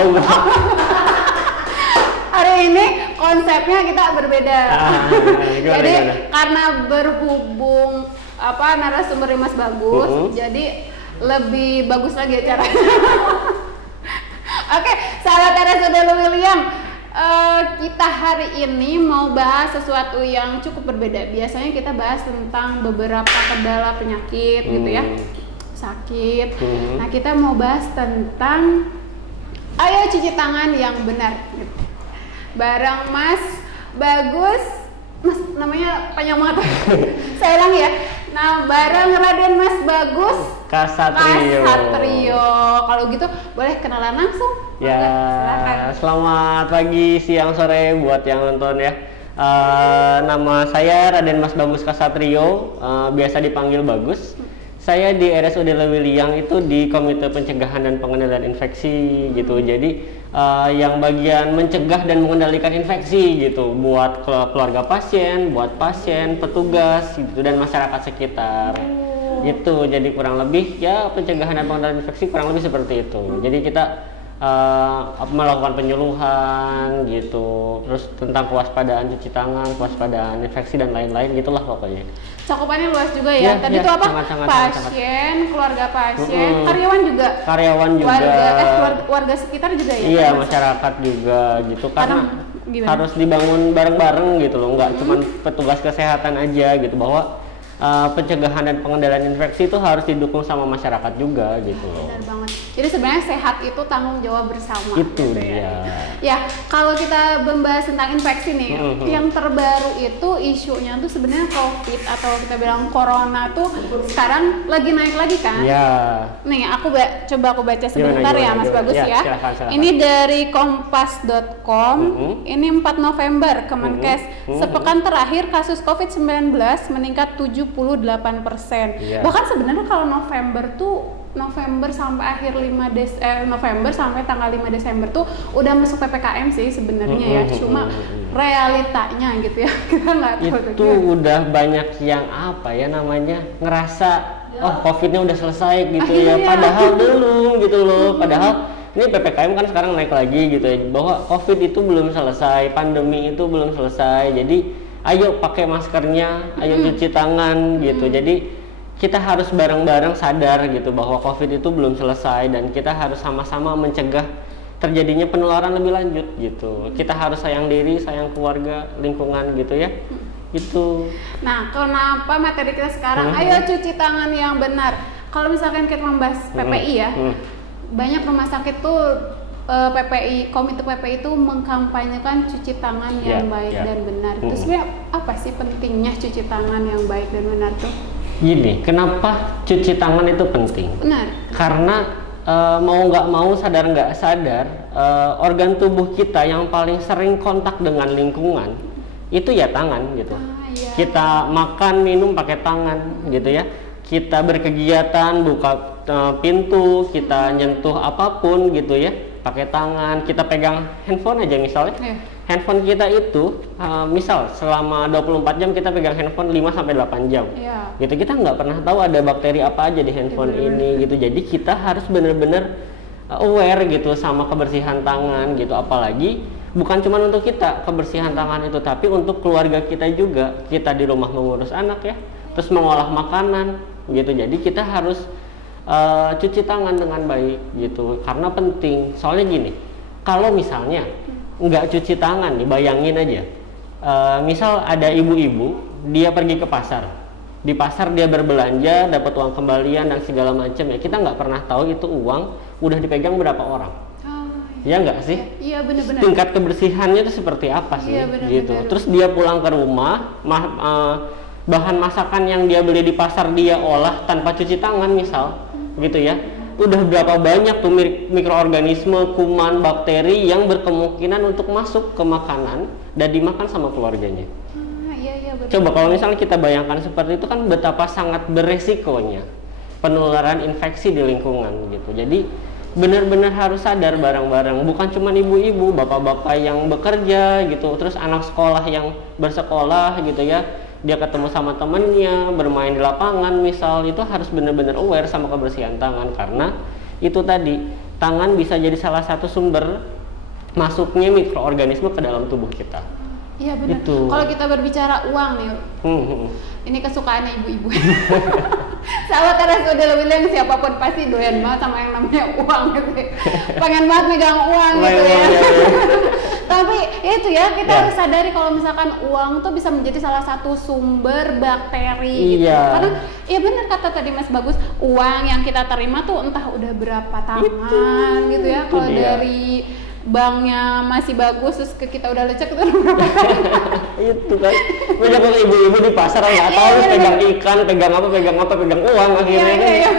tahu. Hari ini konsepnya kita berbeda. Jadi gimana? karena berhubung narasumber Mas Bagus, jadi lebih bagus lagi acaranya. Oke, sahabat RSUD William, kita hari ini mau bahas sesuatu yang cukup berbeda. Biasanya kita bahas tentang beberapa kendala penyakit gitu ya, sakit. Nah, kita mau bahas tentang ayo cuci tangan yang benar gitu. Bareng Mas Bagus, Mas namanya panjang banget. Saya ulang ya. Nah, bareng Raden Mas Bagus Ksatrio. Kalau gitu boleh kenalan langsung. Ya, silakan. selamat pagi, siang, sore buat yang nonton ya. Nama saya Raden Mas Bagus Ksatrio, biasa dipanggil Bagus. Saya di RSUD Lewiliang itu di Komite Pencegahan dan Pengendalian Infeksi gitu. Jadi yang bagian mencegah dan mengendalikan infeksi gitu buat keluarga pasien, buat pasien, petugas gitu dan masyarakat sekitar. Gitu. Jadi kurang lebih ya pencegahan dan pengendalian infeksi kurang lebih seperti itu. Jadi kita melakukan penyuluhan gitu, terus tentang kewaspadaan cuci tangan, kewaspadaan infeksi dan lain-lain gitulah pokoknya. Cakupannya luas juga ya. Tadi itu apa? Pasien, keluarga pasien, karyawan juga. Karyawan juga. Warga sekitar juga ya. Iya, masyarakat juga gitu karena harus dibangun bareng-bareng gitu loh, nggak cuma petugas kesehatan aja gitu, bahwa pencegahan dan pengendalian infeksi itu harus didukung sama masyarakat juga gitu loh. Benar banget. Jadi sebenarnya sehat itu tanggung jawab bersama. Itu gitu dia. Ya, kalau kita membahas tentang infeksi nih, yang terbaru itu isunya tuh sebenarnya COVID atau kita bilang corona tuh sekarang lagi naik lagi kan? Iya. Nih, coba aku baca sebentar ya Mas Bagus ya. Silakan. Ini dari kompas.com. Ini 4 November Kemenkes. Sepekan terakhir kasus COVID-19 meningkat 78%. Bahkan sebenarnya kalau November sampai akhir November sampai tanggal 5 Desember tuh udah masuk PPKM sih sebenarnya ya. Cuma realitanya gitu ya. Kita nggak tahu itu udah banyak yang ngerasa COVID-nya udah selesai gitu ya. Padahal belum gitu loh. Padahal ini PPKM kan sekarang naik lagi gitu ya. Bahwa COVID itu belum selesai, pandemi itu belum selesai. Jadi ayo pakai maskernya, ayo cuci tangan gitu. Jadi kita harus bareng-bareng sadar gitu bahwa COVID itu belum selesai dan kita harus sama-sama mencegah terjadinya penularan lebih lanjut gitu. Kita harus sayang diri, sayang keluarga, lingkungan gitu ya. Itu. Nah, kenapa materi kita sekarang ayo cuci tangan yang benar. Kalau misalkan kita membahas PPI ya, banyak rumah sakit tuh PPI, komite PPI itu mengkampanyekan cuci tangan yang baik dan benar. Terus sebenarnya apa sih pentingnya cuci tangan yang baik dan benar tuh? Gini, kenapa cuci tangan itu penting? Benar. Karena mau nggak mau, sadar nggak sadar, organ tubuh kita yang paling sering kontak dengan lingkungan itu ya tangan gitu. Iya. Kita makan, minum pakai tangan gitu ya. Kita berkegiatan, buka pintu, kita nyentuh apapun gitu ya, pakai tangan. Kita pegang handphone aja misalnya. Handphone kita itu misal selama 24 jam kita pegang handphone 5-8 jam. Gitu, kita nggak pernah tahu ada bakteri apa aja di handphone ini gitu. Jadi kita harus benar-benar aware gitu sama kebersihan tangan gitu. Apalagi bukan cuma untuk kita kebersihan tangan itu, tapi untuk keluarga kita juga. Kita di rumah mengurus anak ya, terus mengolah makanan gitu. Jadi kita harus cuci tangan dengan baik gitu, karena penting. Soalnya gini, kalau misalnya nggak cuci tangan nih, bayangin aja, misal ada ibu-ibu, dia pergi ke pasar, di pasar dia berbelanja, dapat uang kembalian dan segala macam ya, kita nggak pernah tahu itu uang udah dipegang berapa orang. Ya nggak sih? Iya, benar-benar. Tingkat kebersihannya itu seperti apa sih? Gitu. Terus dia pulang ke rumah, bahan masakan yang dia beli di pasar dia olah tanpa cuci tangan misal, gitu ya. Udah berapa banyak tuh mikroorganisme, kuman, bakteri yang berkemungkinan untuk masuk ke makanan dan dimakan sama keluarganya. Iya, betul. Coba kalau misalnya kita bayangkan seperti itu, kan betapa sangat beresikonya penularan infeksi di lingkungan gitu. Jadi benar-benar harus sadar bareng-bareng, bukan cuma ibu-ibu, bapak-bapak yang bekerja gitu, terus anak sekolah yang bersekolah gitu ya, dia ketemu sama temennya, bermain di lapangan misal, itu harus benar-benar aware sama kebersihan tangan, karena itu tadi tangan bisa jadi salah satu sumber masuknya mikroorganisme ke dalam tubuh kita. Iya benar. Gitu. Kalau kita berbicara uang nih, ini kesukaannya ibu-ibu. Sahabat RSUD Lewiliang siapapun pasti doyan banget sama yang namanya uang gitu. Pengen banget megang uang gitu ya. Tapi itu ya kita harus sadari kalau misalkan uang tuh bisa menjadi salah satu sumber bakteri gitu. Karena ya benar kata tadi Mas Bagus, uang yang kita terima tuh entah udah berapa tangan gitu ya. Kalau dari banknya masih bagus terus ke kita udah lecek itu berapa itu kan banyak kan ibu-ibu di pasar nggak tahu pegang ikan, pegang uang akhirnya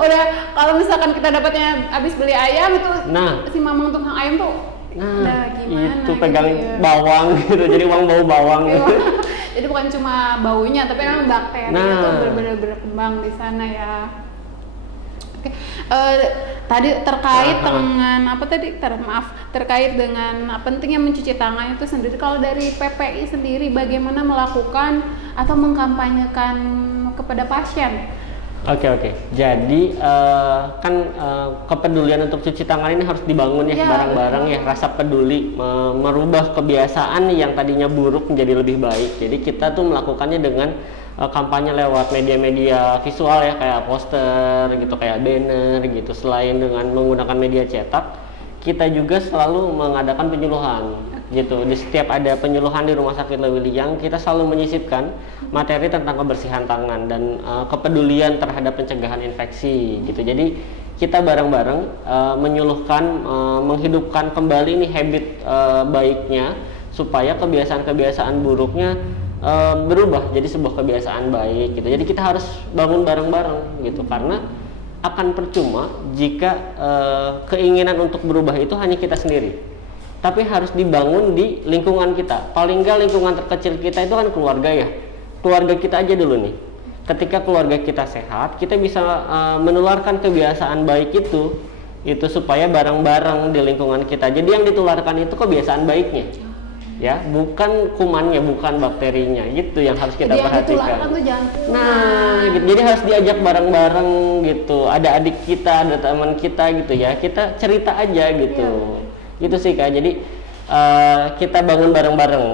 udah kalau misalkan kita dapatnya habis beli ayam itu si mamang tukang ayam tuh gimana itu pegang gitu ya. bawang gitu jadi uang bau bawang gitu. Jadi bukan cuma baunya tapi memang bakteri itu benar-benar berkembang di sana ya. Oke, tadi terkait dengan terkait dengan pentingnya mencuci tangan itu sendiri. Kalau dari PPI sendiri bagaimana melakukan atau mengkampanyekan kepada pasien? Oke. Jadi kan kepedulian untuk cuci tangan ini harus dibangun ya bareng-bareng ya, rasa peduli, merubah kebiasaan yang tadinya buruk menjadi lebih baik. Jadi kita tuh melakukannya dengan kampanye lewat media-media visual ya, kayak poster gitu, kayak banner gitu. Selain dengan menggunakan media cetak, kita juga selalu mengadakan penyuluhan gitu. Di setiap ada penyuluhan di Rumah Sakit Lewiliang, kita selalu menyisipkan materi tentang kebersihan tangan dan kepedulian terhadap pencegahan infeksi gitu. Jadi kita bareng-bareng menyuluhkan, menghidupkan kembali nih habit baiknya supaya kebiasaan-kebiasaan buruknya berubah jadi sebuah kebiasaan baik gitu. Jadi kita harus bangun bareng-bareng gitu, karena akan percuma jika keinginan untuk berubah itu hanya kita sendiri, tapi harus dibangun di lingkungan kita. Paling nggak lingkungan terkecil kita itu kan keluarga ya, keluarga kita aja dulu nih. Ketika keluarga kita sehat, kita bisa menularkan kebiasaan baik itu supaya bareng-bareng di lingkungan kita. Jadi yang ditularkan itu kebiasaan baiknya ya, bukan kumannya, bukan bakterinya. Gitu yang harus kita perhatikan. Tuh jangan kuman. Nah gitu, jadi harus diajak bareng-bareng gitu. Ada adik kita, ada teman kita gitu ya, kita cerita aja gitu. Gitu sih Kak. Jadi kita bangun bareng-bareng,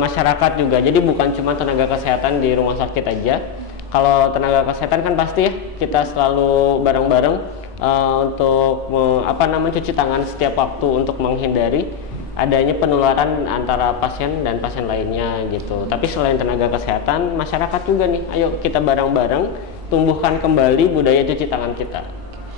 masyarakat juga. Jadi bukan cuma tenaga kesehatan di rumah sakit aja. Kalau tenaga kesehatan kan pasti ya kita selalu bareng-bareng untuk cuci tangan setiap waktu untuk menghindari adanya penularan antara pasien dan pasien lainnya gitu. Tapi selain tenaga kesehatan, masyarakat juga nih, ayo kita bareng-bareng tumbuhkan kembali budaya cuci tangan kita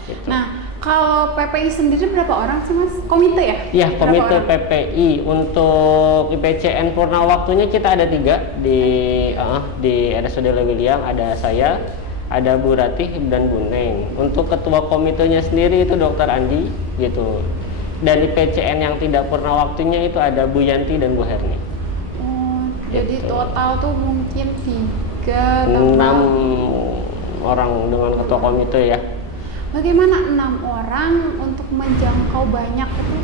gitu. Nah, kalau PPI sendiri berapa orang sih Mas? Komite ya? Iya, komite PPI. Untuk IPCN purna waktunya kita ada 3 di RSUD Lewiliang. Ada saya, ada Bu Ratih dan Bu Neng. Untuk ketua komitenya sendiri itu Dr. Andi gitu. Dan IPCN yang tidak purna waktunya itu ada Bu Yanti dan Bu Herni. Jadi total tuh mungkin 6 orang dengan ketua komite ya. Bagaimana 6 orang untuk menjangkau banyak itu?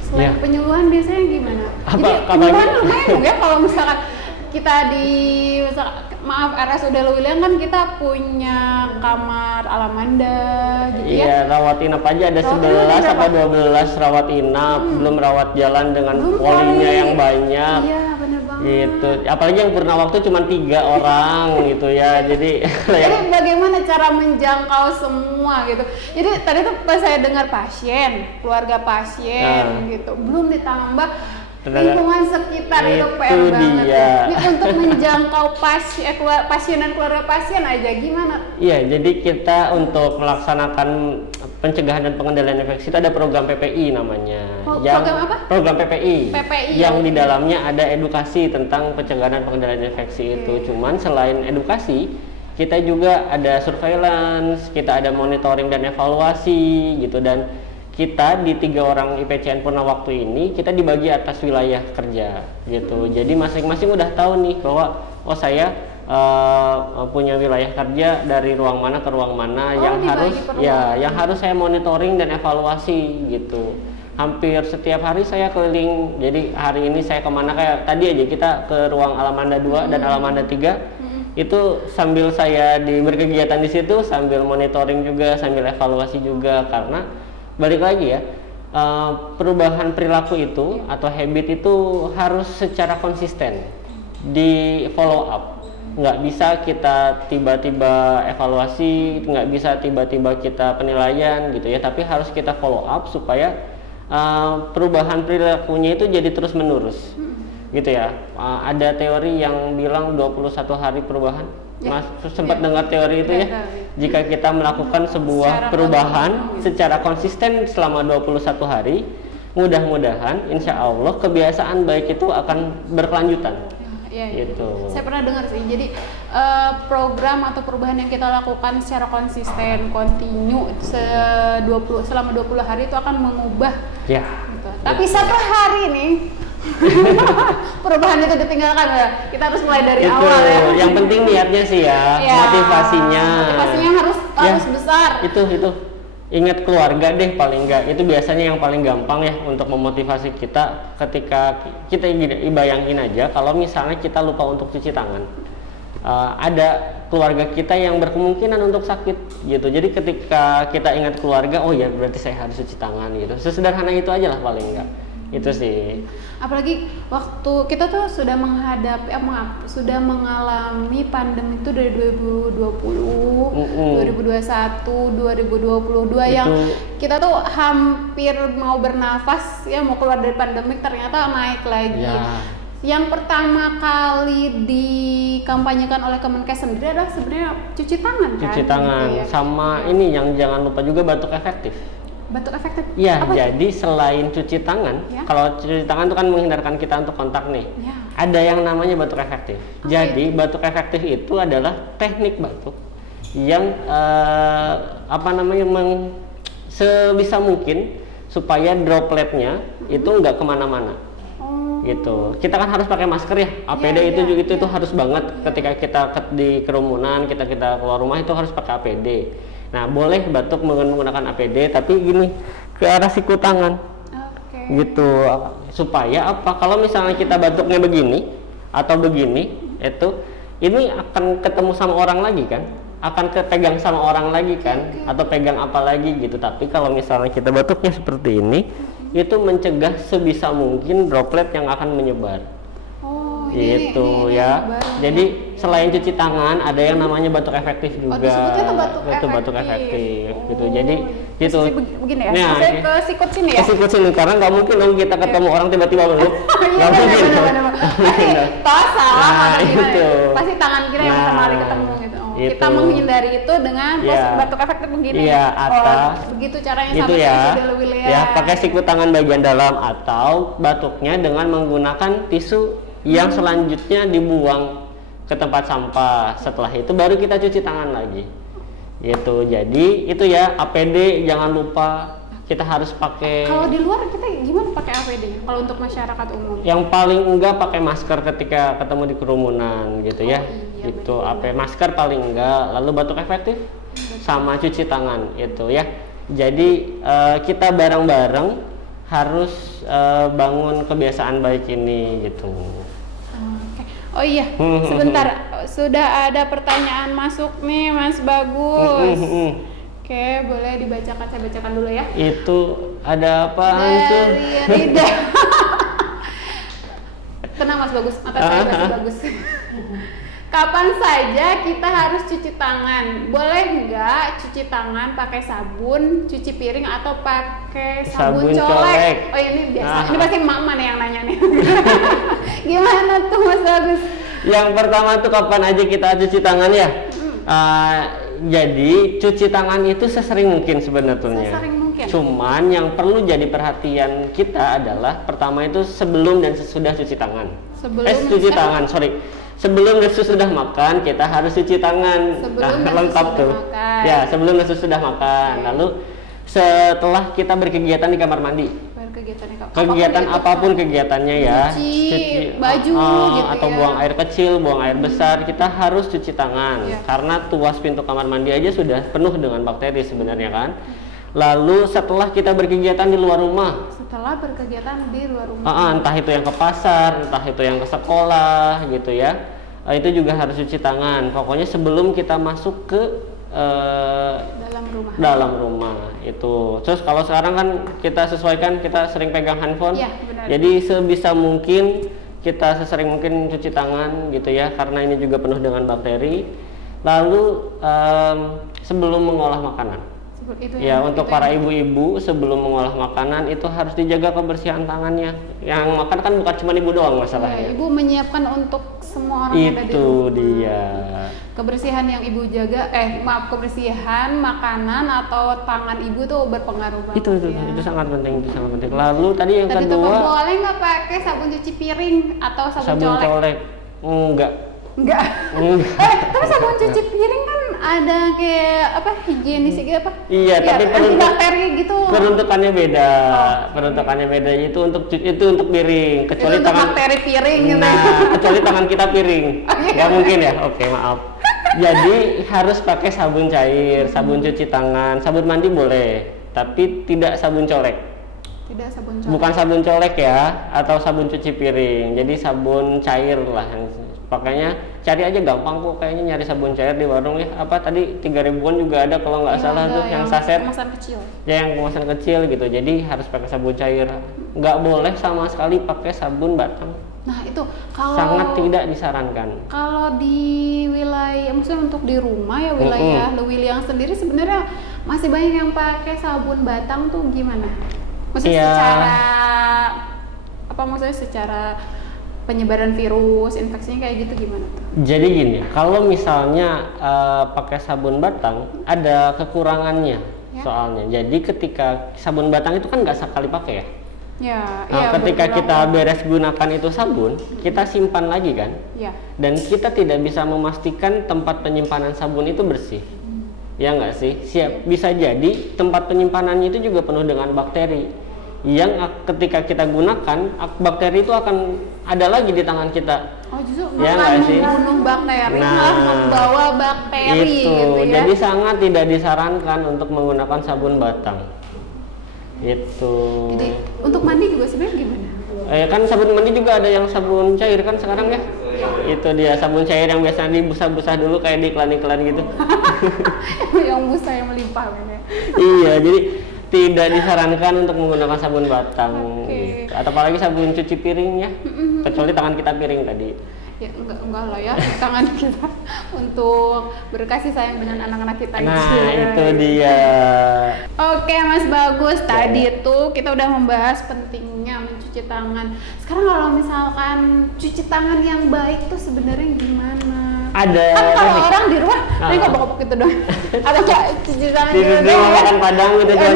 Selain penyuluhan biasanya gimana? Jadi penyuluhan lumayan ya kalau misalkan kita RSUD Lewiliang kan kita punya kamar Alamanda gitu ya. Iya, rawat inap aja ada 11 sampai 12 rawat inap, belum rawat jalan dengan polinya yang banyak. Iya, benar banget. Gitu. Apalagi yang purna waktu cuma 3 orang gitu ya. Jadi bagaimana cara menjangkau semua gitu. Jadi tadi tuh pas saya dengar pasien, keluarga pasien gitu. Belum ditambah lingkungan sekitar itu PR banget ya. Ini untuk menjangkau pasien dan keluarga pasien aja gimana? Iya, jadi kita untuk melaksanakan pencegahan dan pengendalian infeksi itu ada program PPI namanya. Program apa? Program PPI. Yang di dalamnya ada edukasi tentang pencegahan dan pengendalian infeksi itu. Cuman selain edukasi, kita juga ada surveillance, kita ada monitoring dan evaluasi gitu. Dan kita di 3 orang IPCN purna waktu ini kita dibagi atas wilayah kerja gitu. Jadi masing-masing udah tahu nih bahwa saya punya wilayah kerja dari ruang mana ke ruang mana yang harus saya monitoring dan evaluasi gitu. Hampir setiap hari saya keliling. Jadi hari ini saya kemana, kayak tadi aja kita ke ruang Alamanda 2 dan Alamanda 3. Itu sambil saya berkegiatan di situ, sambil monitoring juga, sambil evaluasi juga, karena balik lagi ya, perubahan perilaku itu atau habit itu harus secara konsisten di follow up. Nggak bisa kita tiba-tiba evaluasi, nggak bisa tiba-tiba kita penilaian gitu ya, tapi harus kita follow up supaya perubahan perilakunya itu jadi terus menerus gitu ya. Ada teori yang bilang 21 hari perubahan. Mas sempat dengar teori itu ya. Jika kita melakukan sebuah perubahan secara konsisten selama 21 hari, mudah-mudahan insya Allah kebiasaan baik itu akan berkelanjutan. Ya, gitu. Saya pernah dengar sih. Jadi program atau perubahan yang kita lakukan secara konsisten, kontinu selama 20 hari itu akan mengubah. Ya. Gitu. Tapi satu hari nih perubahan itu ditinggalkan ya. Kita harus mulai dari itu, awal ya. Yang penting niatnya sih ya, motivasinya. Motivasinya harus besar. Itu. Ingat keluarga deh paling enggak. Itu biasanya yang paling gampang ya untuk memotivasi kita ketika kita bayangin aja kalau misalnya kita lupa untuk cuci tangan. Ada keluarga kita yang berkemungkinan untuk sakit gitu. Jadi ketika kita ingat keluarga, oh ya berarti saya harus cuci tangan gitu. Sesederhana itu aja lah paling enggak. Itu sih. Apalagi waktu kita tuh sudah sudah mengalami pandemi itu dari 2020, 2021, 2022 yang kita tuh hampir mau bernafas ya, mau keluar dari pandemi, ternyata naik lagi. Ya. Yang pertama kali dikampanyekan oleh Kemenkes sendiri adalah sebenarnya cuci tangan kan? Cuci tangan gitu ya. Sama ini yang jangan lupa juga batuk efektif. Batuk efektif? Ya, jadi selain cuci tangan, kalau cuci tangan itu kan menghindarkan kita untuk kontak nih. Ya. Ada yang namanya batuk efektif. Jadi batuk efektif itu adalah teknik batuk yang sebisa mungkin supaya dropletnya itu nggak kemana-mana. Gitu. Kita kan harus pakai masker ya. APD itu harus banget ketika kita di kerumunan, kita keluar rumah itu harus pakai APD. Nah, boleh batuk menggunakan APD, tapi gini, ke arah siku tangan. Gitu. Supaya apa? Kalau misalnya kita batuknya begini atau begini, ini akan ketemu sama orang lagi kan? Akan kepegang sama orang lagi kan? Atau pegang apa lagi gitu. Tapi kalau misalnya kita batuknya seperti ini, itu mencegah sebisa mungkin droplet yang akan menyebar. Gitu ya. Jadi selain cuci tangan ada yang namanya batuk efektif juga. Itu batuk efektif gitu. Jadi gitu. Begini ya. Nah, saya ke sikut sini ya. Ke sikut sini karena nggak mungkin dong kita ketemu orang tiba-tiba belum. Nggak mungkin. Pasti salah itu. Pasti tangan kita yang pertama kali ketemu gitu. Kita menghindari itu dengan batuk efektif begini. Iya, atau begitu caranya itu ya. Pakai sikut tangan bagian dalam atau batuknya dengan menggunakan tisu yang selanjutnya dibuang ke tempat sampah. Setelah itu baru kita cuci tangan lagi. Gitu. Jadi itu ya, APD jangan lupa kita harus pakai. Kalau di luar kita gimana pakai APD? Kalau untuk masyarakat umum? Yang paling enggak pakai masker ketika ketemu di kerumunan gitu ya. Itu masker paling enggak, lalu batuk efektif sama cuci tangan itu ya. Jadi kita bareng-bareng harus bangun kebiasaan baik ini gitu. Oh iya, sebentar, sudah ada pertanyaan masuk nih Mas Bagus. Oke, boleh dibacakan, saya bacakan dulu ya. Itu ada apaan tuh? Rida. Tenang Mas Bagus, mata saya masih bagus. Kapan saja kita harus cuci tangan? Boleh nggak cuci tangan pakai sabun, cuci piring atau pakai sabun colek? Oh ini biasa, ini pasti mama nih yang nanya nih. Gimana tuh Mas Bagus? Yang pertama tuh kapan aja kita cuci tangan ya? Jadi cuci tangan itu sesering mungkin sebetulnya. Sesering mungkin. Cuman yang perlu jadi perhatian kita adalah pertama itu sebelum dan sesudah cuci tangan. Sebelum dan sesudah makan kita harus cuci tangan. Lengkap tuh. Makan. Ya, sebelum dan sesudah makan. Lalu setelah kita berkegiatan di kamar mandi. Kegiatan apapun kegiatannya ya. Cuci baju gitu atau ya. Buang air kecil, buang air besar, kita harus cuci tangan. Karena tuas pintu kamar mandi aja sudah penuh dengan bakteri sebenarnya kan. Lalu setelah kita berkegiatan di luar rumah. Entah itu yang ke pasar, entah itu yang ke sekolah gitu ya. itu juga harus cuci tangan. Pokoknya sebelum kita masuk ke dalam rumah itu. Terus kalau sekarang kan kita sesuaikan, kita sering pegang handphone, ya, benar. Jadi sebisa mungkin kita sesering mungkin cuci tangan gitu ya, karena ini juga penuh dengan bakteri. Lalu sebelum mengolah makanan, untuk para ibu-ibu sebelum mengolah makanan itu harus dijaga kebersihan tangannya. Yang makan kan bukan cuma ibu doang masalahnya. Ibu menyiapkan untuk semua orang yang ada di rumah. Itu dia. Kebersihan yang ibu jaga, kebersihan makanan atau tangan ibu tuh berpengaruh banget. Itu sangat penting, Lalu tadi yang kedua, boleh nggak pakai sabun cuci piring atau sabun colek? Enggak. Tapi sabun cuci piring kan ada kayak higienis gitu Iya, tapi bakteri gitu. Peruntukannya beda. Peruntukannya beda, itu untuk piring, kecuali itu tangan bakteri piring gitu. Kecuali tangan kita piring. Nggak mungkin ya. Oke, maaf. Jadi harus pakai sabun cair, sabun cuci tangan, sabun mandi boleh, tapi tidak sabun colek. Bukan sabun colek ya, atau sabun cuci piring. Jadi sabun cair lah yang pakainya. Cari aja gampang kok, kayaknya nyari sabun cair di warung ya. Tadi 3.000-an juga ada kalau nggak salah tuh yang saset. Kemasan kecil. Ya, yang kemasan kecil gitu. Jadi harus pakai sabun cair. Nggak boleh sama sekali pakai sabun batang. Nah itu kalau sangat tidak disarankan. Kalau di wilayah, maksudnya untuk di rumah ya wilayah Lewiliang sendiri sebenarnya masih banyak yang pakai sabun batang tuh gimana? Maksudnya secara penyebaran virus, infeksinya kayak gitu gimana tuh? Jadi gini, kalau misalnya pakai sabun batang ada kekurangannya soalnya. Jadi ketika sabun batang itu kan nggak sekali pakai ya. Ketika kita beres gunakan itu sabun, kita simpan lagi kan? Dan kita tidak bisa memastikan tempat penyimpanan sabun itu bersih. Ya nggak sih? Bisa jadi tempat penyimpanannya itu juga penuh dengan bakteri. Yang ketika kita gunakan, bakteri itu akan ada lagi di tangan kita. Justru bukan membunuh bakteri, malah membawa bakteri gitu ya. Jadi sangat tidak disarankan untuk menggunakan sabun batang. Jadi untuk mandi juga sebenarnya gimana? Kan sabun mandi juga ada yang sabun cair kan sekarang ya. Itu dia sabun cair yang biasanya dibusah-busah dulu kayak di iklan-iklan gitu. Yang busa yang melimpah kan ya. Iya, jadi tidak disarankan untuk menggunakan sabun batang. Gitu. Atau apalagi sabun cuci piring ya. Kecuali tangan kita piring tadi. Ya enggak lah ya, tangan kita untuk berkasih sayang dengan anak-anak kita. Itu dia. Oke Mas Bagus, tadi tuh kita udah membahas pentingnya mencuci tangan. Sekarang kalau misalkan cuci tangan yang baik tuh sebenarnya gimana? Ada. Kalau orang di rumah, ini kok gitu dong. Atau kayak cuci tangan di rumah makan padang gitu kan?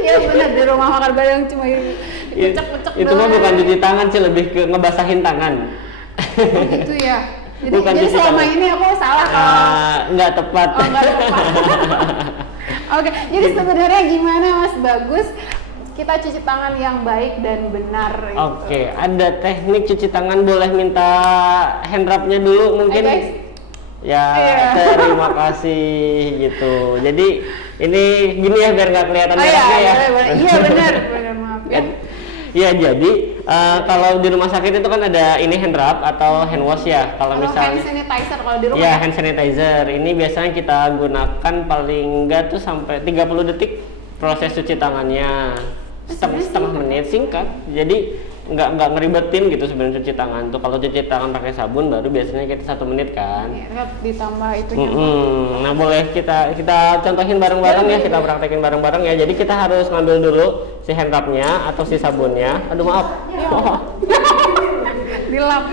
Iya benar, di rumah makan padang cuma dicek-cek doang. Itu mah bukan cuci tangan sih, lebih ke ngebasahin tangan. Gitu ya. Jadi selama ini aku salah kalau nggak tepat. Nggak tepat. Oke, jadi sebenarnya gimana Mas Bagus kita cuci tangan yang baik dan benar? Oke, ada teknik cuci tangan, boleh minta hand rub-nya dulu mungkin? Terima kasih gitu. Jadi ini gini ya biar nggak kelihatan mereknya ya. Iya benar, maaf ya. Ya jadi kalau di rumah sakit itu kan ada ini hand rub atau hand wash ya. Kalau misalnya hand sanitizer kalau di rumah. Ya hand sanitizer. Ini biasanya kita gunakan paling enggak tuh sampai 30 detik proses cuci tangannya. Setengah menit, singkat. Jadi nggak ngeribetin gitu sebenarnya cuci tangan tuh. Kalau cuci tangan pakai sabun baru biasanya kita 1 menit kan. Ditambah itunya. Nah boleh kita contohin bareng-bareng ya, kita praktekin bareng-bareng ya. Jadi kita harus ngambil dulu si hand rub-nya atau si sabunnya. Aduh maaf. Dilap.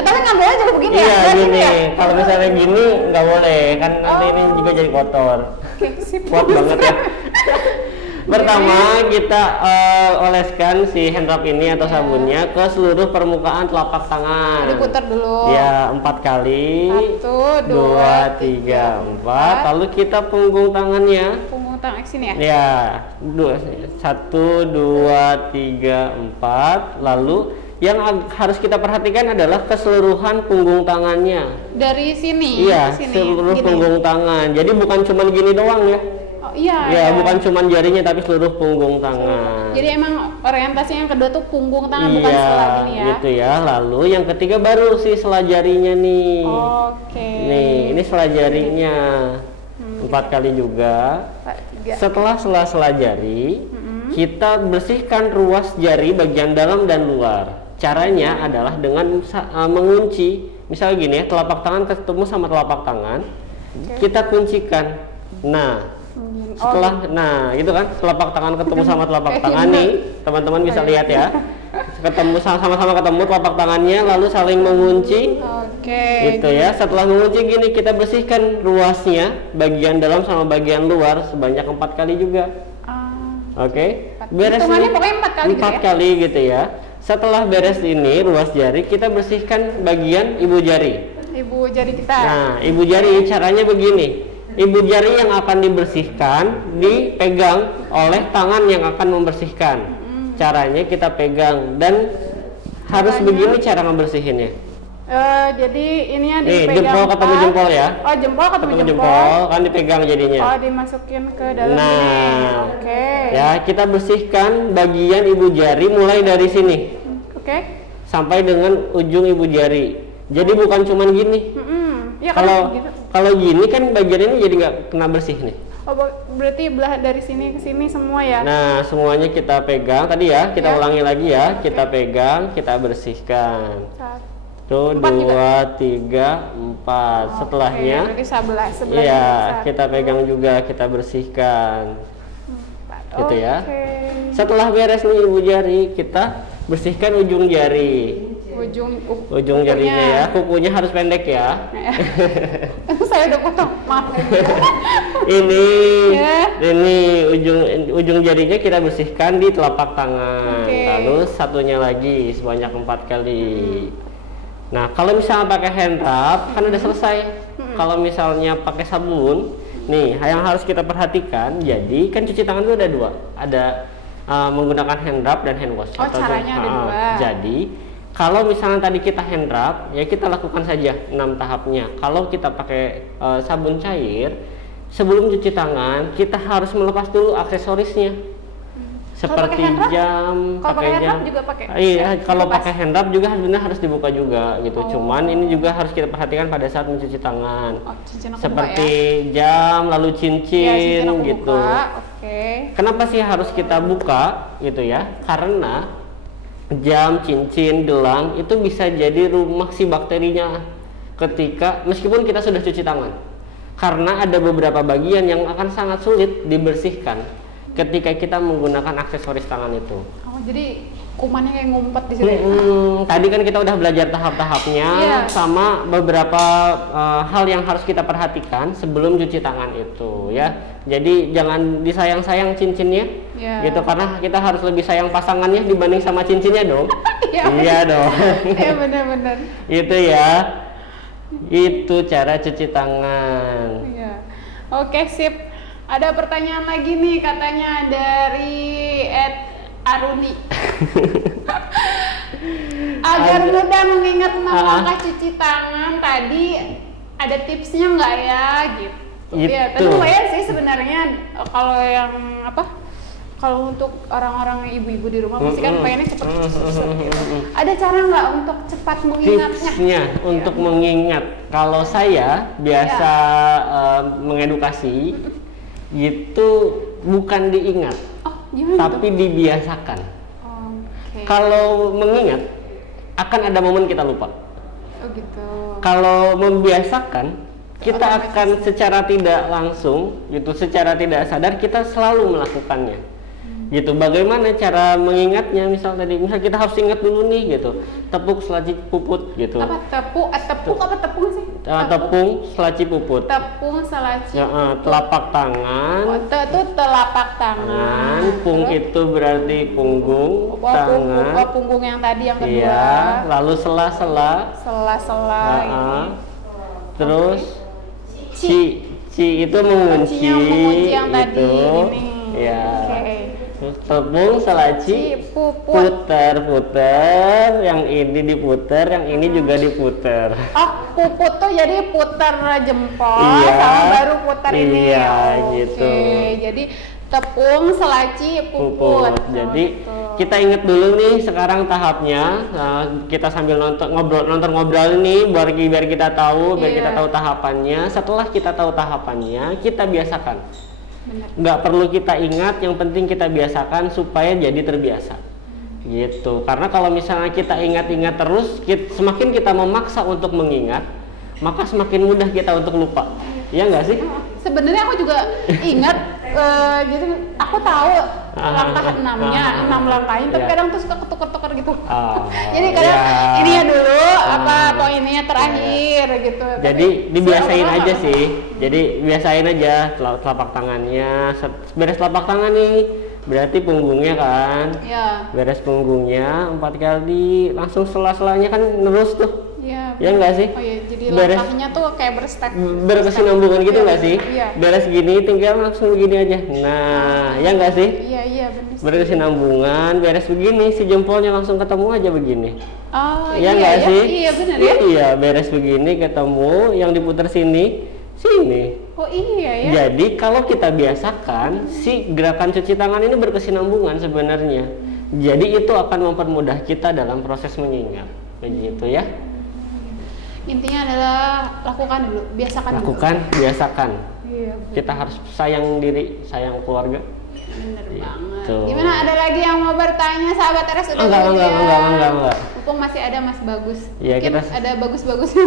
Tapi ngambilnya juga begini ya? Iya gini. Kalau misalnya gini nggak boleh kan, nanti ini juga jadi kotor. Kuat banget ya. Pertama kita oleskan si hand rub ini atau sabunnya ke seluruh permukaan telapak tangan. Diputar dulu. Ya 4 kali. 1, 2, 3, 4. Lalu kita punggung tangannya. Punggung tangan sini ya? Ya 1, 2, 3, 4. Lalu yang harus kita perhatikan adalah keseluruhan punggung tangannya. Dari sini? Iya, seluruh punggung tangan. Jadi bukan cuma gini doang ya. iya. Ya, iya. bukan cuma jarinya tapi seluruh punggung tangan. Jadi emang orientasinya yang kedua tuh punggung tangan, bukan sela gini ya. Gitu ya. Lalu yang ketiga baru si sela jarinya nih. Oke. Nih, ini sela jarinya. 4 kali juga. 3. Setelah sela-sela jari, kita bersihkan ruas jari bagian dalam dan luar. Caranya adalah dengan mengunci. Misalnya gini ya, telapak tangan ketemu sama telapak tangan, kita kuncikan. Nah, setelah, nah itu kan telapak tangan ketemu sama telapak tangan nih, teman-teman bisa lihat ya, ketemu sama-sama ketemu telapak tangannya, lalu saling mengunci. Gitu ya. Setelah mengunci gini, kita bersihkan ruasnya, bagian dalam sama bagian luar sebanyak 4 kali juga. Oke, beres ini pokoknya 4 kali 4 gitu ya? kali gitu ya. Setelah beres ini ruas jari, kita bersihkan bagian ibu jari. Ibu jari kita. Nah, ibu jari caranya begini. Ibu jari yang akan dibersihkan dipegang oleh tangan yang akan membersihkan. Caranya kita pegang dan harus begini cara membersihinnya. Jadi ini ya Nih, dipegang. jempol ketemu jempol ya. Oh, jempol ketemu jempol. Jempol kan dipegang jadinya. Oh, dimasukin ke dalam Nah, ini. Oke. Ya, kita bersihkan bagian ibu jari mulai dari sini. Oke. Sampai dengan ujung ibu jari. Jadi bukan cuman gini. Ya, Kalau gitu. kalau gini kan bagian ini jadi nggak kena bersih nih. Oh, berarti belah dari sini ke sini semua ya? Nah, semuanya kita pegang tadi ya. Kita Ya. ulangi lagi ya. Kita pegang, kita bersihkan. 1, 2, 3, 4. Setelahnya, berarti sebelah iya, kita pegang juga, kita bersihkan. Gitu ya. Setelah beres nih ibu jari, kita bersihkan ujung jari. Ujung jarinya ya, kukunya harus pendek ya. Saya udah potong, maaf. Ini Ya. ini ujung jarinya kita bersihkan di telapak tangan. Oke. Lalu satunya lagi sebanyak 4 kali. Nah, kalau misalnya pakai hand rub kan udah selesai. Kalau misalnya pakai sabun, nih yang harus kita perhatikan. Jadi kan cuci tangan itu ada 2, ada menggunakan hand rub dan hand wash. Oh, caranya ada 2. Jadi kalau misalnya tadi kita hand rub, ya kita lakukan saja 6 tahapnya. Kalau kita pakai sabun cair, sebelum cuci tangan kita harus melepas dulu aksesorisnya. Seperti jam, pakai jam juga pakai. Iya, kalau pakai hand rub juga sebenarnya harus dibuka juga gitu. Cuman ini juga harus kita perhatikan pada saat mencuci tangan. Seperti jam, lalu cincin gitu. Kenapa sih harus kita buka gitu ya? Karena jam, cincin, gelang itu bisa jadi rumah si bakterinya ketika meskipun kita sudah cuci tangan. Karena ada beberapa bagian yang akan sangat sulit dibersihkan ketika kita menggunakan aksesoris tangan itu. Oh, jadi kumannya kayak ngumpet di sini. Tadi kan kita udah belajar tahap-tahapnya, sama beberapa hal yang harus kita perhatikan sebelum cuci tangan itu ya. Jadi jangan disayang-sayang cincinnya, gitu, karena kita harus lebih sayang pasangannya dibanding sama cincinnya dong. Iya dong. Iya benar-benar. Itu ya. Itu cara cuci tangan. Iya. Oke, sip. Ada pertanyaan lagi nih katanya dari Aruni. Agar mudah mengingat 6 langkah cuci tangan tadi, ada tipsnya nggak ya gitu? Ya, tapi lumayan sih sebenarnya kalau yang kalau untuk orang-orang ibu-ibu di rumah pasti kan pengennya cepet gitu. Ada cara nggak untuk cepat mengingatnya? Tipsnya untuk mengingat, kalau saya biasa mengedukasi itu bukan diingat, tapi dibiasakan. Kalau mengingat akan ada momen kita lupa. Kalau membiasakan, kita akan secara tidak langsung gitu, secara tidak sadar kita selalu melakukannya. Gitu. Bagaimana cara mengingatnya? Misal kita harus ingat dulu nih gitu. Tepuk selaci puput gitu. Apa tepuk apa tepung sih? Tepung selaci puput. Tepung selaci. Telapak tangan. Itu telapak tangan. Pung itu berarti punggung. Tangan. Punggung yang tadi yang kedua. Iya. Lalu sela-sela. Sela-sela. Terus ci itu mengunci. Mengunci yang tadi gitu. ini. Ya. Tepung, selaci, puput. puter, yang ini diputer, yang ini juga diputer. Oh, puput tuh jadi puter jempol Iya, sama baru puter ini. iya, Oke, gitu. jadi tepung, selaci, puput. Jadi Gitu. kita ingat dulu nih sekarang tahapnya. Kita sambil nonton ngobrol ini biar kita tahu, biar Iya. kita tahu tahapannya. Setelah kita tahu tahapannya, kita biasakan. Bener. Nggak perlu kita ingat, yang penting kita biasakan supaya jadi terbiasa. Gitu. Karena kalau misalnya kita ingat-ingat terus, semakin kita memaksa untuk mengingat, maka semakin mudah kita untuk lupa. Iya nggak sih? Sebenarnya aku juga ingat gitu, aku tahu langkah 6-nya, 6 langkahnya, tapi Iya. kadang tuh suka ketukar-tukar gitu. Oh, Jadi kadang iya. ininya dulu atau ininya terakhir gitu. Jadi Tapi dibiasain seolah-olah aja nggak sih. Jadi biasain aja telapak tangannya. Beres telapak tangan nih, berarti punggungnya kan. Ya, Beres punggungnya 4 kali, langsung sela-selanya kan terus tuh. ya. Ya enggak sih? Oh iya, jadi Beres- langkahnya tuh kayak berstep. Berkesinambungan gitu Iya, nggak sih? iya. Beres gini tinggal langsung begini aja. Nah, ya enggak sih? Iya, iya benar. Berkesinambungan, beres begini si jempolnya langsung ketemu aja begini. Oh Ya iya enggak ya, sih? iya benar ya. Iya, beres begini ketemu, yang diputar sini, sini. Oh iya ya. Jadi kalau kita biasakan, si gerakan cuci tangan ini berkesinambungan sebenarnya. Jadi itu akan mempermudah kita dalam proses mengingat. Begitu ya. Intinya adalah lakukan dulu, biasakan dulu. Lakukan, biasakan. Iya, Kita harus sayang diri, sayang keluarga. bener Gitu. banget. Gimana, ada lagi yang mau bertanya sahabat RS udah Enggak. Mumpung masih ada Mas Bagus. Iya, Mungkin kita- ada bagus-bagusnya.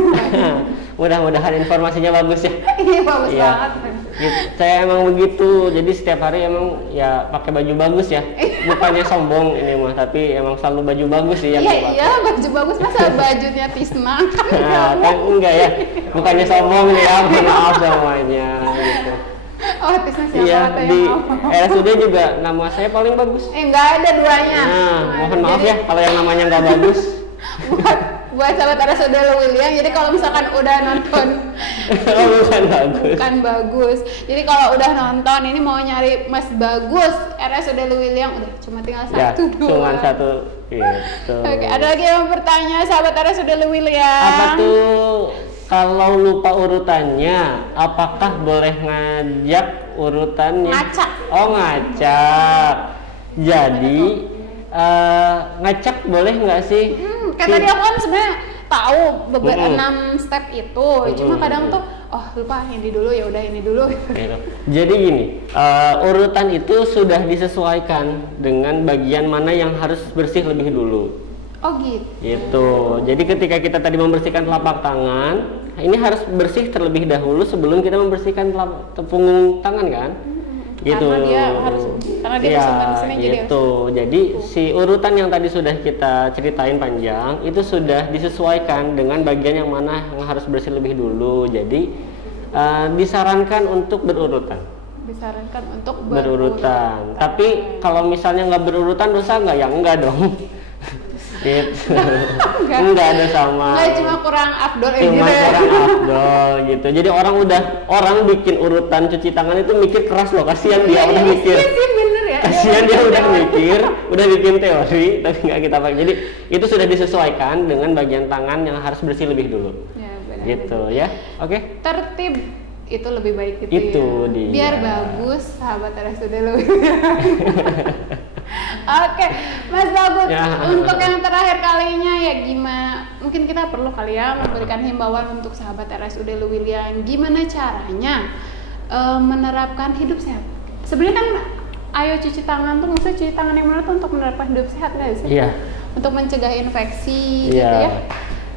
Mudah-mudahan informasinya bagus ya. Iya, bagus Iya. banget. Gitu. Saya emang begitu, jadi setiap hari emang ya pakai baju bagus ya. Bukannya sombong ini mah, tapi emang selalu baju bagus sih yang Iya, dipakai. iya, baju bagus, masa bajunya Tisna kan Nah, kamu. kan enggak ya, bukannya sombong nih ya, mohon maaf semuanya gitu. Oh, Tisna siapa Iya, atau di yang mau? RSUD juga nama saya paling bagus. Enggak ada duanya. Nah, mohon maaf Jadi, ya kalau yang namanya nggak bagus. buat sahabat RSUD William, jadi kalau misalkan udah nonton Oh, bukan bagus. bukan bagus. Jadi kalau udah nonton ini mau nyari Mas Bagus RSUD William, udah cuma tinggal Ya, satu cuma doang. satu gitu. Oke, ada lagi yang bertanya sahabat RSUD William. Apa tuh? Kalau lupa urutannya, apakah boleh ngajak urutannya? Ngacak. Oh, ngacak. Jadi ngacak boleh nggak sih? Kayak tadi aku kan sebenarnya tahu beberapa Mm-mm. 6 step itu, cuma kadang tuh oh lupa ini dulu, ya udah ini dulu. Gitu. Jadi gini, urutan itu sudah disesuaikan dengan bagian mana yang harus bersih lebih dulu. Oh gitu. Gitu. Jadi ketika kita tadi membersihkan telapak tangan, ini harus bersih terlebih dahulu sebelum kita membersihkan punggung tangan kan? Gitu. Karena dia Ya, bersumber di sini gitu. Jadi si urutan yang tadi sudah kita ceritain panjang itu sudah disesuaikan dengan bagian yang mana yang harus bersih lebih dulu. Jadi disarankan untuk berurutan. disarankan untuk Berurutan. Tapi kalau misalnya nggak berurutan dosa nggak? Ya enggak dong. Gitu. Enggak ada sama. Nggak, cuma kurang afdol Cuma gitu ya. kurang afdol gitu. Jadi orang bikin urutan cuci tangan itu mikir keras loh. Kasihan dia udah mikir. Iya sih bener ya. Kasihan dia udah mikir, udah bikin teori, tapi nggak kita pakai. Jadi itu sudah disesuaikan dengan bagian tangan yang harus bersih lebih dulu. Ya, benar, Gitu ya. Oke. tertib itu lebih baik gitu Itu ya. dia. Biar bagus sahabat RSUD lu. Oke, Mas Bagus, Ya. untuk yang terakhir kalinya ya gimana? Mungkin kita perlu kali ya memberikan himbauan untuk sahabat RSUD William. Gimana caranya menerapkan hidup sehat? Sebenarnya kan ayo cuci tangan tuh, maksudnya cuci tangan yang benar tuh untuk menerapkan hidup sehat nggak sih? Iya. Untuk mencegah infeksi Iya. gitu ya.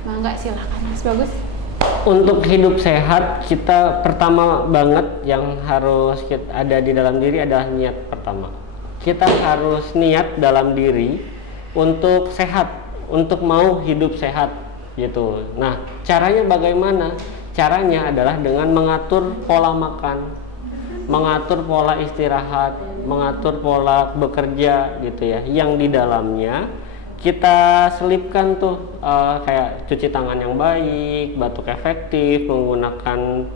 Mangga silakan Mas Bagus. Untuk hidup sehat, kita pertama banget yang harus ada di dalam diri adalah niat pertama. Kita harus niat dalam diri untuk sehat, untuk mau hidup sehat gitu. Nah, caranya bagaimana? Caranya adalah dengan mengatur pola makan, mengatur pola istirahat, mengatur pola bekerja gitu ya. Yang di dalamnya kita selipkan tuh kayak cuci tangan yang baik, batuk efektif, menggunakan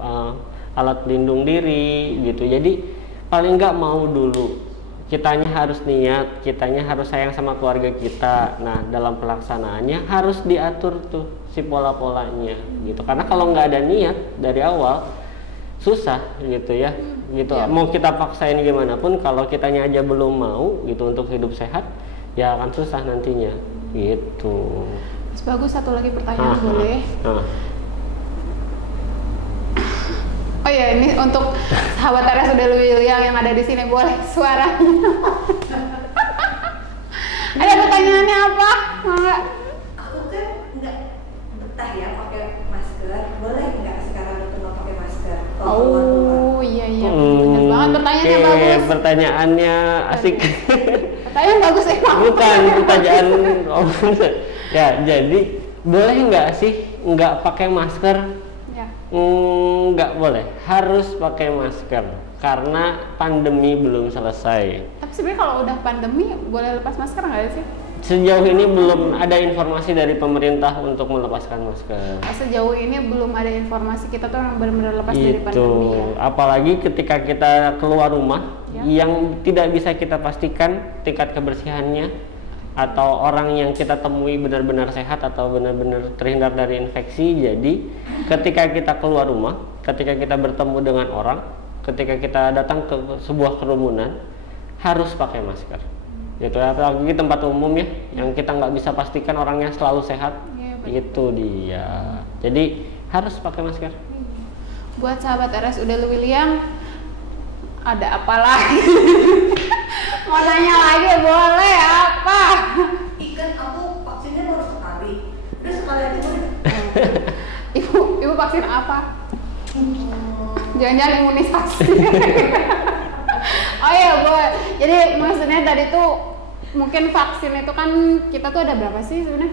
alat pelindung diri gitu. Jadi paling nggak mau dulu kitanya harus niat, kitanya harus sayang sama keluarga kita. Nah, dalam pelaksanaannya harus diatur tuh si pola-polanya gitu. Karena kalau nggak ada niat dari awal susah gitu ya. Gitu. Ya. Mau kita paksain gimana pun kalau kitanya aja belum mau gitu untuk hidup sehat, ya akan susah nantinya. Gitu. Mas Bagus, satu lagi pertanyaan boleh? Oh ya, ini untuk sahabat RSUD William yang ada di sini, boleh suaranya. Ada pertanyaannya apa? Enggak. Aku kan nggak betah ya pakai masker. Boleh nggak sekarang itu nggak pakai masker? Kalau keluar rumah? Oh iya benar banget, pertanyaannya Oke, bagus. Pertanyaannya asik. Pertanyaan bagus ya. Bukan pertanyaan. Ya, jadi boleh nggak sih nggak pakai masker? Ya. Nggak boleh, harus pakai masker karena pandemi belum selesai. Tapi sebenarnya kalau udah pandemi boleh lepas masker nggak sih? Sejauh ini belum ada informasi dari pemerintah untuk melepaskan masker. Sejauh ini belum ada informasi, kita tuh yang benar-benar lepas dari Itu, pandemi ya. apalagi ketika kita keluar rumah Ya. yang tidak bisa kita pastikan tingkat kebersihannya atau orang yang kita temui benar-benar sehat atau benar-benar terhindar dari infeksi. Jadi ketika kita keluar rumah, ketika kita bertemu dengan orang, ketika kita datang ke sebuah kerumunan, harus pakai masker. Gitu, apalagi tempat umum ya, yang kita nggak bisa pastikan orangnya selalu sehat. Iya, betul. Itu dia. Jadi harus pakai masker. Buat sahabat RSUD William, ada apa lagi? Mau nanya lagi boleh, apa? Ikan aku vaksinnya baru sekali. Udah sekali aja boleh. Ibu vaksin apa? Jangan-jangan imunisasi. Oh iya, boleh. Jadi maksudnya tadi tuh mungkin vaksin itu kan kita tuh ada berapa sih sebenarnya?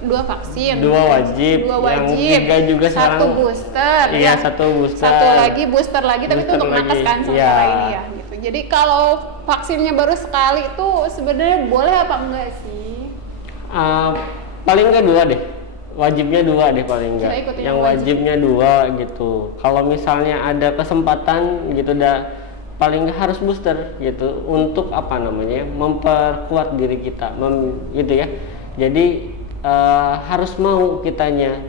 Dua vaksin. Dua wajib. Dua Yang wajib. tiga juga Satu sekarang. booster. Iya, ya. satu booster. Satu lagi booster lagi, tapi itu Booster untuk nakes lagi. kan sementara Iya. ini ya. Gitu. Jadi kalau vaksinnya baru sekali itu sebenarnya boleh apa enggak sih? Paling enggak dua deh. Wajibnya dua deh paling enggak. Kita ikutin Yang yang wajib. wajibnya dua gitu. Kalau misalnya ada kesempatan gitu paling nggak harus booster gitu untuk apa namanya memperkuat diri kita gitu ya. Jadi harus mau kitanya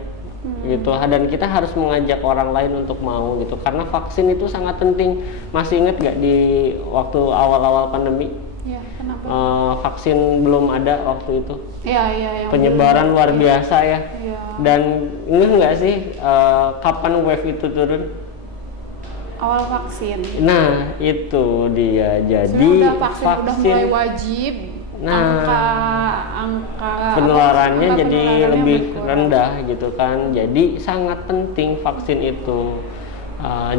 gitu, dan kita harus mengajak orang lain untuk mau gitu karena vaksin itu sangat penting. Masih inget nggak di waktu awal-awal pandemi Iya, kenapa? vaksin belum ada waktu itu, Iya. Yang penyebaran belum- luar biasa ya. Iya. Dan ingat nggak sih kapan wave itu turun? Awal vaksin. Nah itu dia, jadi Sebenarnya udah vaksin udah mulai wajib. Nah, angka penularannya angka jadi penularannya lebih berkurang. rendah gitu kan. Jadi sangat penting vaksin itu.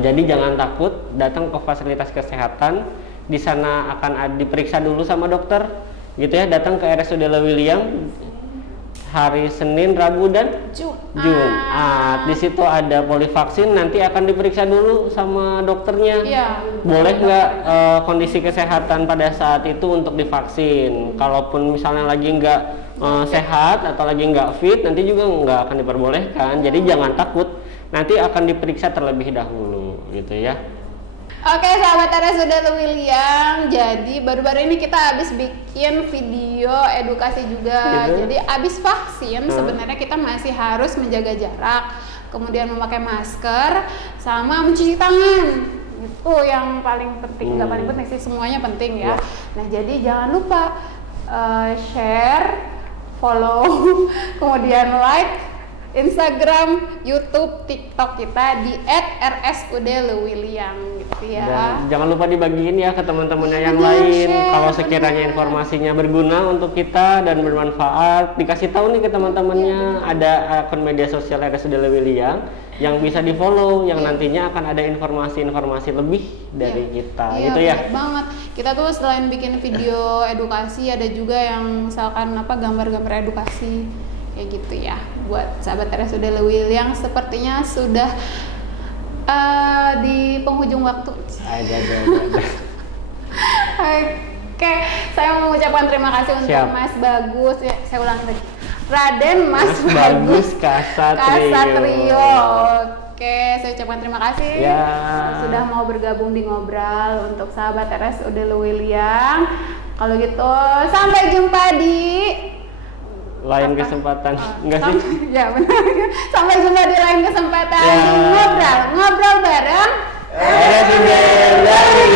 Jadi jangan takut datang ke fasilitas kesehatan. Di sana akan diperiksa dulu sama dokter gitu ya. Datang ke RSUD William hari Senin, Rabu, dan Jumat. Di situ ada polivaksin, nanti akan diperiksa dulu sama dokternya. Iya. Boleh nggak kondisi kesehatan pada saat itu untuk divaksin. Kalaupun misalnya lagi nggak sehat atau lagi nggak fit, nanti juga nggak akan diperbolehkan. Jadi jangan takut, nanti akan diperiksa terlebih dahulu gitu ya. Oke, sahabat RSUD William, jadi baru-baru ini kita habis bikin video edukasi juga. Gitu. Jadi habis vaksin sebenarnya kita masih harus menjaga jarak, kemudian memakai masker, sama mencuci tangan. Itu yang paling penting, nggak paling penting sih, semuanya penting ya. Nah, jadi jangan lupa share, follow, kemudian like Instagram, YouTube, TikTok kita di @rsudlewilliam gitu ya. Dan jangan lupa dibagiin ya ke teman-temannya yang Benar, lain. share, Kalau sekiranya benar. informasinya berguna untuk kita dan bermanfaat, dikasih tahu nih ke teman-temannya. Ada akun media sosial RSUD William yang bisa di follow, yang nantinya akan ada informasi-informasi lebih dari kita Iya, gitu ya. benar banget. Kita tuh selain bikin video edukasi, ada juga yang misalkan gambar-gambar edukasi kayak gitu ya. Buat sahabat RSUD William, sepertinya sudah di penghujung waktu. Ada. Oke, saya mau mengucapkan terima kasih untuk Siap. Mas Bagus. Ya, saya ulangi lagi. Raden Mas Bagus Kasatrio. Kasatrio. Oke, Oke, saya ucapkan terima kasih Ya. sudah mau bergabung di Ngobrol untuk sahabat RSUD Lewiliang. Kalau gitu, sampai jumpa di Lain kesempatan. Enggak sih? Ya benar. Sampai jumpa di lain kesempatan Ya. di Ngobrol bareng RSUD Lewiliang.